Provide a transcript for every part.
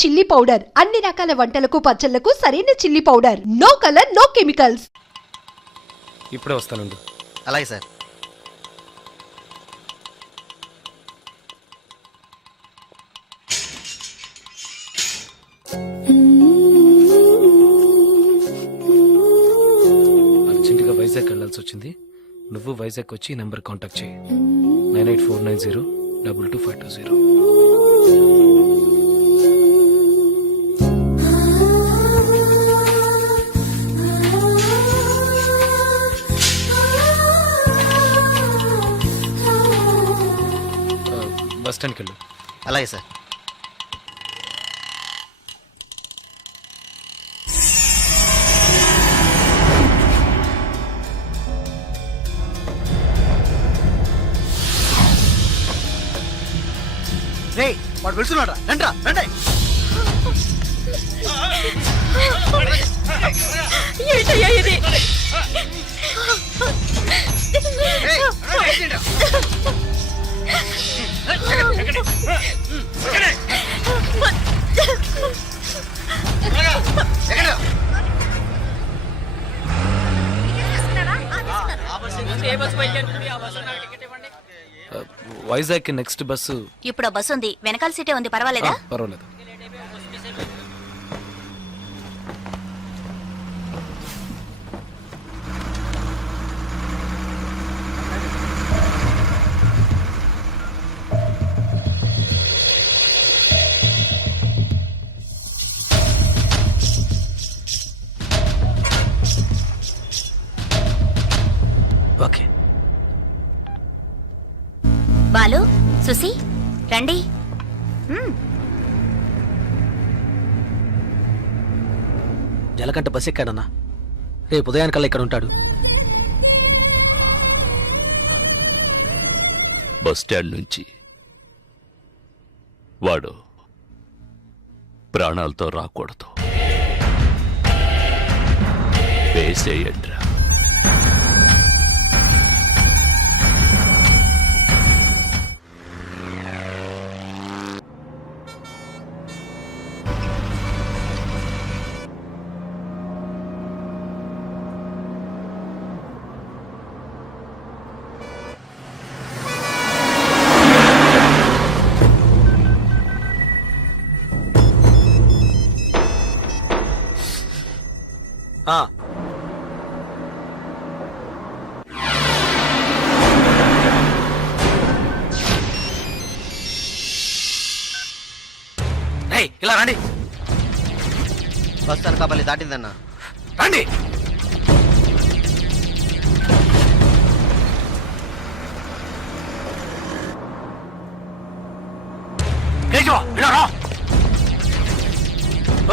Chilli powder అన్ని రకాల వంటలకు పచ్చళ్లకు సరైన chilli powder. No colour no chemicals. ఇప్పుడే వస్తానండి. అలాగే సార్. అర్జెంటుగా వైజాగ్ వెళ్ళాల్సి వచ్చింది. నువ్వు వైజాగ్ వచ్చి ఈ నెంబర్ కాంటాక్ట్ చేయి. 9849022520. బస్ స్టాండ్కి వెళ్ళు. అలాగే సార్. వాడు వెళ్తున్నాడు. రండ్రా రండి. వైజాగ్ కి నెక్స్ట్ బస్సు. ఇప్పుడు ఆ బస్సు ఉంది, వెనకాల సీటే ఉంది, పర్వాలేదా? పర్వాలేదు. ఓకే. బాలు, సుసి, రండి. జలకంట బస్ ఎక్కాడన్నా. రేపు ఉదయానికల్లా ఇక్కడ ఉంటాడు. బస్ స్టాండ్ నుంచి వాడు ప్రాణాలతో రాకూడదు. వేసేయండ్రా. ఇలా రండి. బస్ అనకాపల్లి దాటిందన్నా. రండి.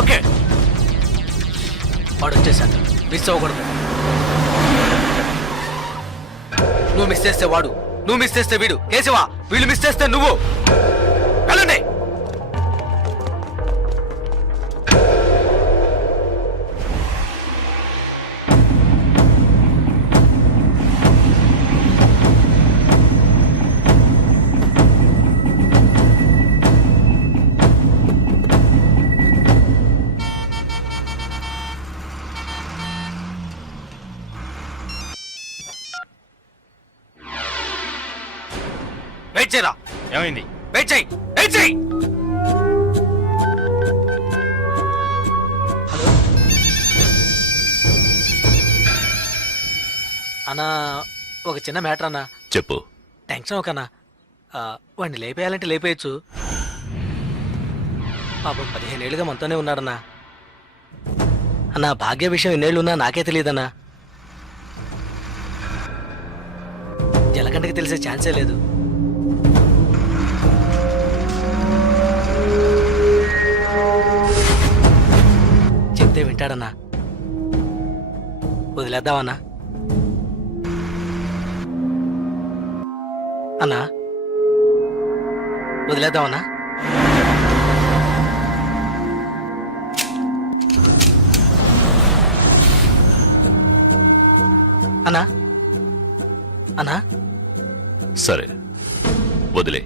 ఓకే, వాడు వచ్చేసాడు. మిస్ అవ్వకూడదు. నువ్వు మిస్ చేస్తే వాడు, నువ్వు మిస్ చేస్తే వీడు. కేశవా, వీళ్ళు మిస్ చేస్తే నువ్వు. వెళ్ళండి. వెయిట్ చేయరా. ఏమైంది? వెయిట్ చేయి, వెయిట్ చేయి. హలో అన్నా, ఒక చిన్న మ్యాటర్ అన్నా. చెప్పు. టెన్షన్ ఒకనా, వాడిని లేపేయాలంటే లేపేయచ్చు. పాపం 15 ఏళ్ళుగా మనతోనే ఉన్నాడన్నా. అన్నా, భాగ్య విషయం ఎన్నేళ్ళు ఉన్నా నాకే తెలియదన్నా. జలకంటకి తెలిసే ఛాన్సే లేదు. చెప్తే వింటాడన్నా. వదిలేద్దామన్నా. అన్నా, వదిలేద్దామన్నా. అన్నా, అన్నా. సరే, వదిలే.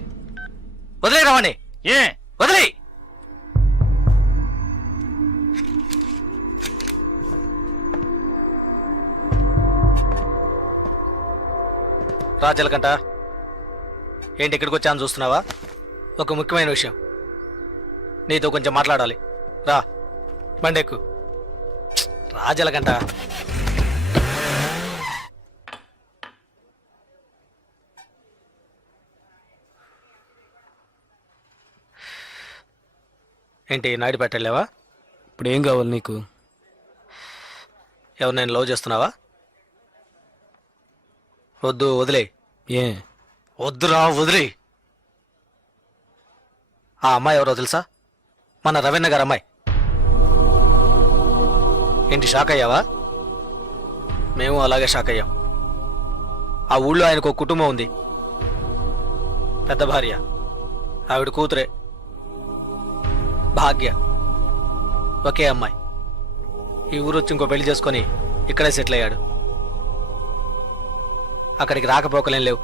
వదిలే రావండి. ఏ వదిలే. రాజలకంట ఏంటి ఇక్కడికి వచ్చాను చూస్తున్నావా? ఒక ముఖ్యమైన విషయం నీతో కొంచెం మాట్లాడాలి. రా బండెక్కు. రాజలకంట ఏంటి నాయుడుపేట వెళ్ళావా? ఇప్పుడు ఏం కావాలి నీకు? ఎవరు నేను లవ్ చేస్తున్నావా? వద్దు వదిలే. ఏ వద్దురా వదిలే. ఆ అమ్మాయి ఎవరో తెలుసా? మన రవీణ గారు అమ్మాయి. ఏంటి షాక్ అయ్యావా? మేము అలాగే షాక్ అయ్యాం. ఆ ఊళ్ళో ఆయనకు ఒక కుటుంబం ఉంది, పెద్ద భార్య, ఆవిడ కూతురే భాగ్య, ఒకే అమ్మాయి. ఈ ఊరు వచ్చి ఇంకో పెళ్లి చేసుకొని ఇక్కడే సెటిల్ అయ్యాడు. అక్కడికి రాకపోకలేం లేవు,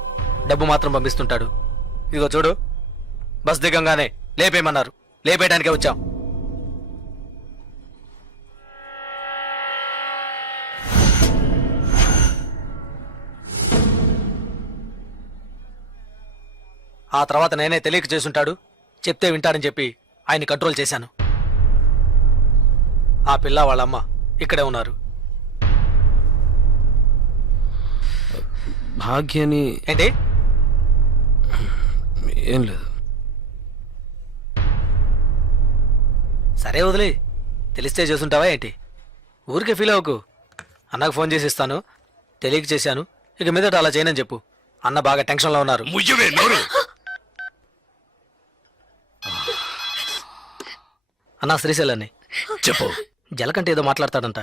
డబ్బు మాత్రం పంపిస్తుంటాడు. ఇదిగో చూడు, బస్ దిగంగానే లేపేయమన్నారు, లేపేయడానికే వచ్చాం. ఆ తర్వాత నేనే తెలియక చేసుంటాడు, చెప్తే వింటాడని చెప్పి ఆయన కంట్రోల్ చేశాను. ఆ పిల్ల వాళ్ళమ్మ ఇక్కడే ఉన్నారు. భాగ్యని ఏంటి? ఏం లేదు. సరే వదిలే, తెలిస్తే చేసుంటావా ఏంటి? ఊరికే ఫీల్ అవ్వకు. అన్నకు ఫోన్ చేసి ఇస్తాను, తెలియక చేశాను, ఇక మీదట అలా చేయనని చెప్పు. అన్న బాగా టెన్షన్లో ఉన్నారు. ముయ్యవే నోరు. అన్నా శ్రీశైలాన్ని చెప్పు. జలకంటే ఏదో మాట్లాడతాడంట.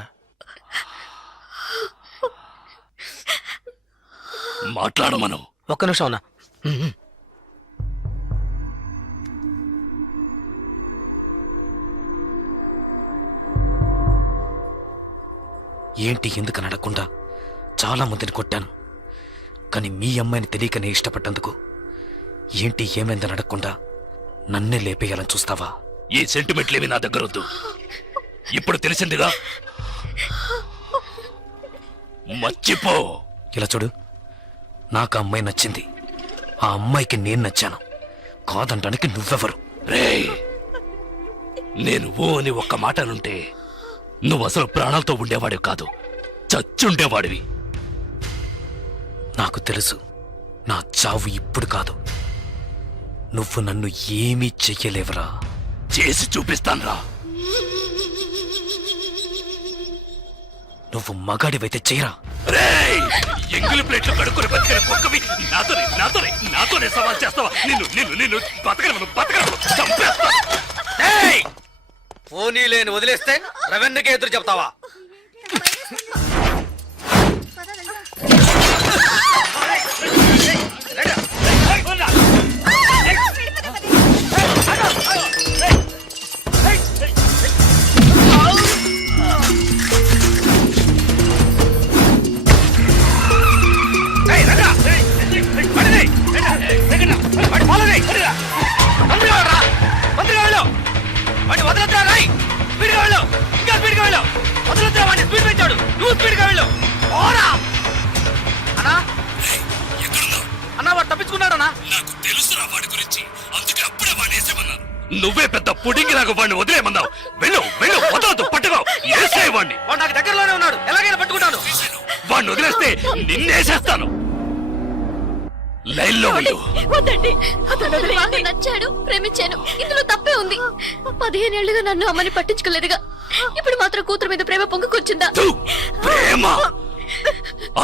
మాట్లాడమను. ఒక్క నిమిషం అన్నా. ఏంటి ఎందుకు అడగకుండా చాలా మందిని కొట్టాను, కానీ మీ అమ్మాయిని తెలియకనే ఇష్టపడ్డందుకు ఏంటి ఏమైందని అడగకుండా నన్నే లేపేయాలని చూస్తావా? ఈ సెంటిమెంట్లేవి నా దగ్గర వద్దు. ఇప్పుడు తెలిసిందిగా, మర్చిపో. ఇలా చూడు, నాకు ఆ అమ్మాయి నచ్చింది, ఆ అమ్మాయికి నేను నచ్చాను. కాదంటానికి నువ్వెవరు? రేయ్, నేను ఓ అని ఒక్క మాట అనుంటే నువ్వు అసలు ప్రాణాలతో ఉండేవాడివి కాదు, చచ్చుండేవాడివి. నాకు తెలుసు, నా చావు ఇప్పుడు కాదు. నువ్వు నన్ను ఏమీ చెయ్యలేవరా. చేసి చూపిస్తాన్రా. నువ్వు మగాడివైతే చేయరా. రేయ్, ఎంగిలి ప్లేట్లు కడుక్కొని బతికిన కుక్కవి నాతోనే సవాల్ చేస్తావా? నిన్ను బతకను చంపేస్తా. పోనీ లేని వదిలేస్తే రవెన్నకే ఎదురు చెప్తావా? నువ్వే పెద్ద పుడింగి లాగా వాడిని వదిలేమన్నావు. వెళ్ళు వదలదు, పట్టుకో, వేసేవాడిని. వాడు నాకు దగ్గరలోనే ఉన్నాడు, ఎలాగైనా పట్టుకుంటాను. వాడిని వదిలేస్తే నిన్నేసేస్తాను. లైన్లో వెళ్ళు. వద్దండి, అతను నాకు నచ్చాడు, ప్రేమించాను, ఇందులో తప్పే ఉంది. 15 ఏళ్లుగా నన్ను అమ్మని పట్టించుకోలేదుగా, ఇప్పుడు మాత్రం కూతురు మీద ప్రేమ పొంగుకొచ్చిందా? థు, ప్రేమ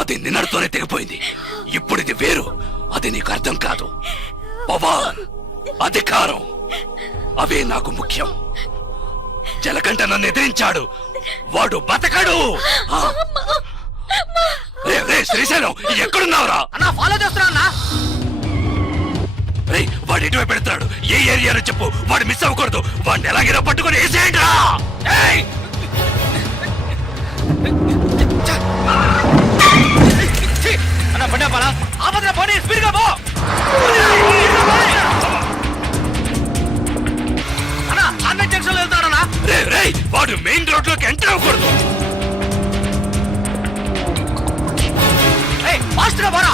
అది నిన్నటితోనే తెగిపోయింది. ఇప్పుడు ఇది వేరు, అది నీకు అర్థం కాదు. పవర్, అధికారం అవే నాకు ముఖ్యం. జలకంట నన్ను ఎదిరించాడు, వాడు బతకడు. శ్రీశైలం ఎక్కడున్నావురా? అన్నా ఫాలో చేస్తున్నా. వాడు ఎటువైపు పెడతాడు, ఏ ఏరియాలో చెప్పు, వాడు మిస్ అవ్వకూడదు. వాడిని ఎలాగైనా పట్టుకొని వేసేయండి రా. అన్నా పడ్డా పడా, ఆపద పోనీ, స్పీడ్ గా పో. అన్నా అన్న జంక్షన్ లో వెళ్తాడన్నా. వాడు మెయిన్ రోడ్ లోకి ఎంటర్ అవ్వకూడదు. ఫాస్ట్ గా పోరా.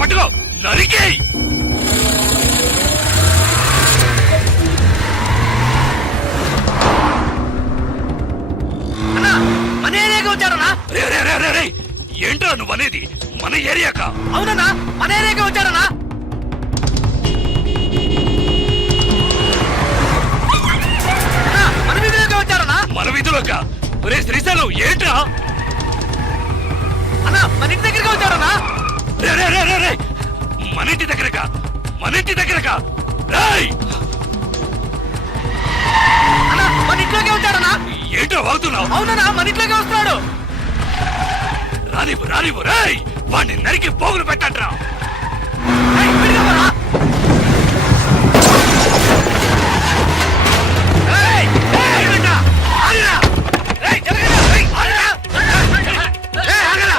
పట్టుకో పట్టుకో నరికేయ్. మన ఏరియాకి వచ్చారనా? రే రే రే రే రే ఏంట్రా నువ్వు అనేది? మన ఏరియాకా? అవునన్నా, మన ఏరియాకి వచ్చారనా? అన్నా, మన వీధిలోకి వచ్చారనా? మన వీధిలోకా? రే శ్రీశైలం ఏంట్రా? అన్నా, మన ఇంటి దగ్గరికి వచ్చారనా? రే రే రే రే రే మన ఇంటి దగ్గరకా? మన ఇంటి దగ్గరకా? రేయ్ అన్నా, మన ఇంట్లోకి వచ్చారనా? ఏంట్రా వాగుతున్నావు? అవునన్నా, మన ఇంట్లోకి వస్తున్నాడు. రానివ్వు రానివ్వు రేయ్ వాడిని నరికి పోగులు పెట్టండ్రా. ఏయ్, విడిగా పోరా. ఏయ్, ఏయ్, విడిగా. ఆగిరా. ఏయ్, జరగరా. ఏయ్, ఆగిరా. ఏయ్, ఆగరా.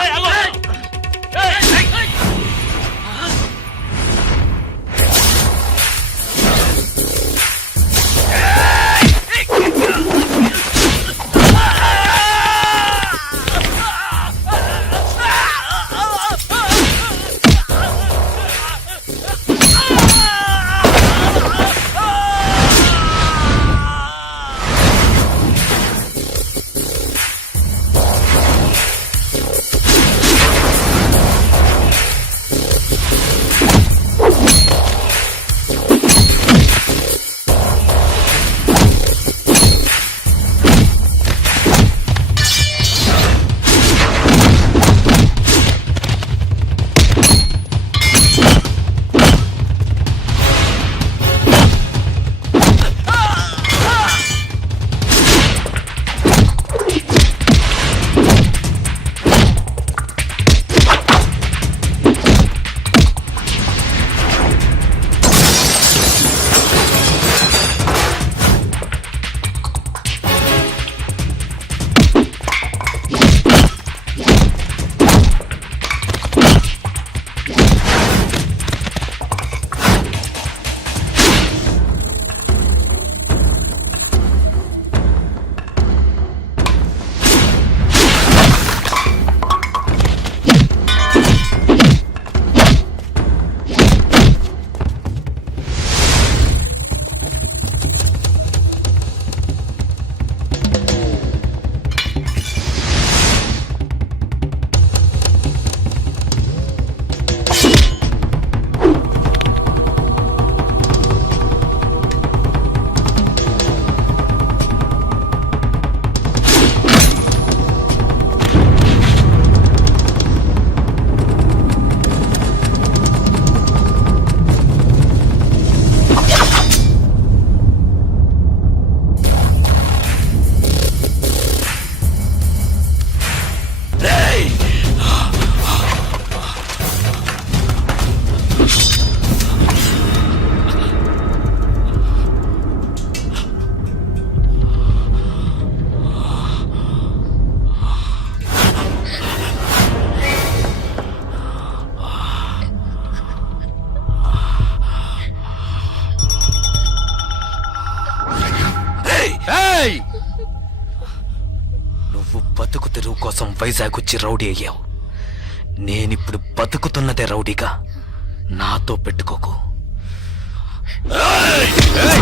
ఏయ్, ఏయ్. నువ్వు బతుకు తెరువు కోసం వైజాగ్ వచ్చి రౌడీ అయ్యావు. నేనిప్పుడు బతుకుతున్నదే రౌడీగా. నాతో పెట్టుకోకు. ఏయ్! ఏయ్!